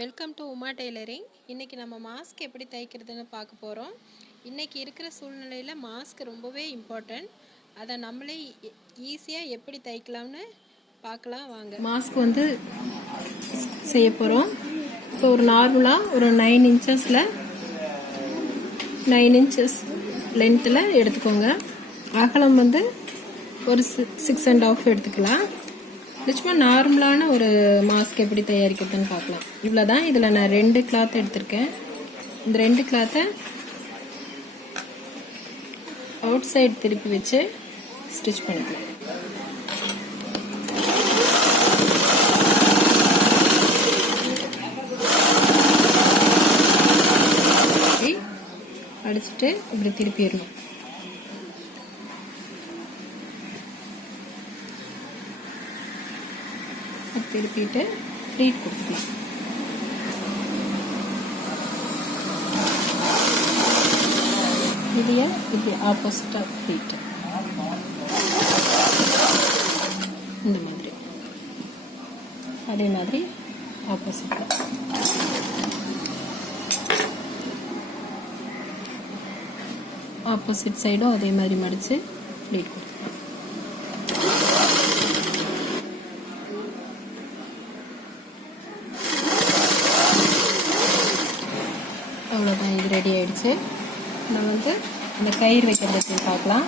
Welcome to Uma tailoring. இன்றைக்கி நம்ம mask எப்படி தைக்கிறதுன்னு பார்க்க போகிறோம். இன்றைக்கி இருக்கிற சூழ்நிலையில் மாஸ்க் ரொம்பவே இம்பார்ட்டன்ட். அதை நம்மளே ஈஸியாக எப்படி தைக்கலாம்னு பார்க்கலாம் வாங்க. மாஸ்க் செய்ய போகிறோம். இப்போ ஒரு நார்மலாக ஒரு 9 இன்ச்சஸில் 9 இன்ச்சஸ் லென்த்தில் எடுத்துக்கோங்க. அகலம் ஒரு 6.5 எடுத்துக்கலாம். சும்மா நார்மலான ஒரு மாஸ்க் எப்படி தயாரிக்கிறதுன்னு பார்க்கலாம். இவ்வளோதான். இதில் நான் 2 கிளாத் எடுத்திருக்கேன். இந்த 2 கிளாத்தை அவுட் சைடு திருப்பி வச்சு ஸ்டிச் பண்ணிக்கலாம். அடிச்சுட்டு இப்படி திருப்பிடணும். திருப்பிட்டு ப்ளீட் கொடுத்துக்கலாம். இதையே இப்படி ஆப்போசிட்டாக ப்ளீட் இந்த மாதிரி, அதே மாதிரி ஆப்போசிட்டாக ஆப்போசிட் சைடும் அதே மாதிரி மடித்து ப்ளீட் கொடுத்துக்கலாம். அவ்வளோதான், இது ரெடி ஆகிடுச்சு. நம்ம இந்த கயிறு வைக்கிறதுக்கு பார்க்கலாம்.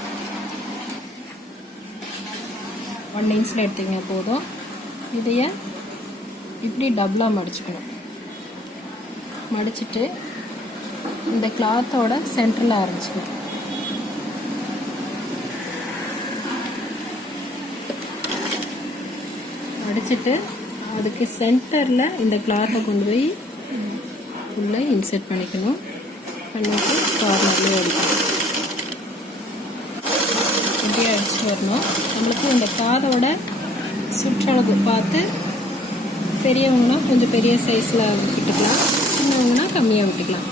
1 இன்ச்சில் எடுத்திங்க போதும். இதைய இப்படி டபுளாக மடிச்சுக்கணும். மடிச்சுட்டு இந்த கிளாத்தோட சென்டரில் ஆரம்பிச்சுக்கணும். மடிச்சுட்டு அதுக்கு சென்டரில் இந்த கிளாத்தை கொண்டு போய் உள்ளே இன்சர்ட் பண்ணிக்கணும். பண்ணிட்டு கார்னர்லேயே அடிக்கணும். இப்படியே அடிச்சு வரணும். நம்மளுக்கு இந்த காதோட சுற்றளவு பார்த்து பெரியவங்கன்னா கொஞ்சம் பெரிய சைஸில் விட்டுக்கலாம், சின்னவங்கன்னா கம்மியாக விட்டுக்கலாம்.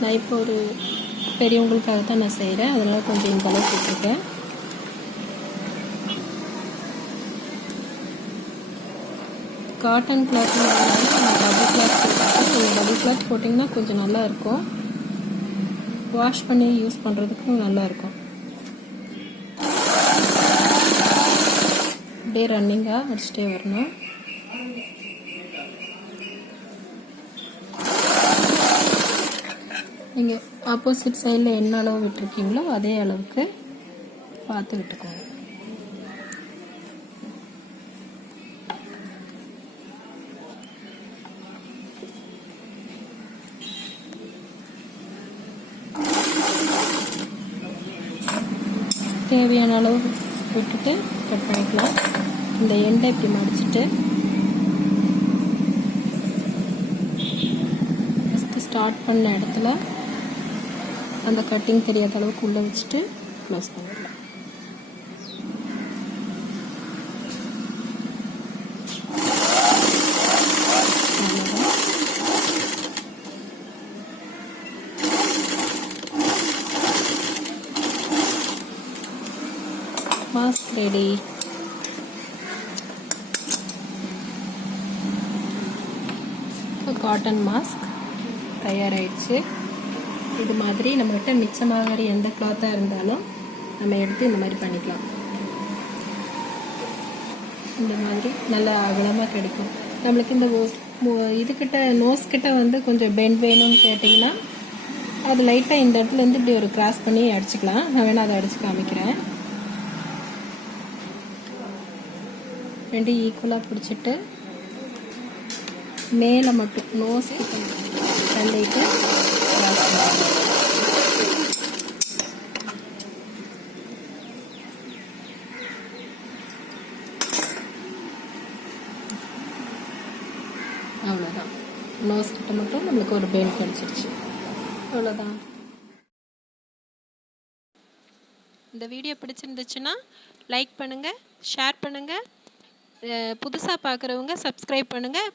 நான் இப்போ ஒரு பெரியவங்களுக்காக தான் நான் செய்கிறேன், அதனால் கொஞ்சம் இந்த அளவுக்கு விட்டுருக்கேன். காட்டன் கிளாத் டபுள் கிளாத் போட்டிருக்கேன். டபுள் கிளாத் போட்டிங்கன்னா கொஞ்சம் நல்லா இருக்கும். வாஷ் பண்ணி யூஸ் பண்ணுறதுக்கும் நல்லா இருக்கும். அப்படியே ரன்னிங்காக அடிச்சுட்டே வரணும். நீங்கள் ஆப்போசிட் சைடில் என்ன அளவு விட்டுருக்கீங்களோ அதே அளவுக்கு பார்த்து விட்டுக்கோங்க. தேவையான அளவு விட்டுட்டு கட் பண்ணிக்கலாம். இந்த எண்டை இப்படி மடிச்சுட்டு ஃபஸ்ட்டு ஸ்டார்ட் பண்ண இடத்துல அந்த கட்டிங் தெரியாத அளவுக்கு உள்ளே வச்சுட்டு க்ளோஸ் பண்ணிடலாம். Mask ready. காட்டன் மாஸ்க் தயாராகிடுச்சு. இது மாதிரி நம்மகிட்ட மிச்சமாகிற எந்த கிளாத்தாக இருந்தாலும் நம்ம எடுத்து இந்த மாதிரி பண்ணிக்கலாம். இந்த மாதிரி நல்லா அகலமாக கிடைக்கும் நம்மளுக்கு. இந்த இதுக்கிட்ட நோஸ்கிட்ட கொஞ்சம் பெண்ட் வேணும்னு கேட்டிங்கன்னா அது லைட்டாக இந்த இடத்துலேருந்து இப்படி ஒரு கிராஸ் பண்ணி அடிச்சுக்கலாம். நான் வேணால் அதை அடித்து காமிக்கிறேன். 2 ஈக்குவலாக பிடிச்சிட்டு மேலே மட்டும் நோஸ் கிட்ட தள்ளிட்டு அவ்வளோதான். நோஸ் கிட்ட மட்டும் நம்மளுக்கு ஒரு பெண்ட் கிடச்சிருச்சு. அவ்வளோதான். இந்த வீடியோ பிடிச்சிருந்துச்சுன்னா லைக் பண்ணுங்கள், ஷேர் பண்ணுங்கள். புதுசாக பார்க்குறவங்க சப்ஸ்கிரைப் பண்ணுங்கள்.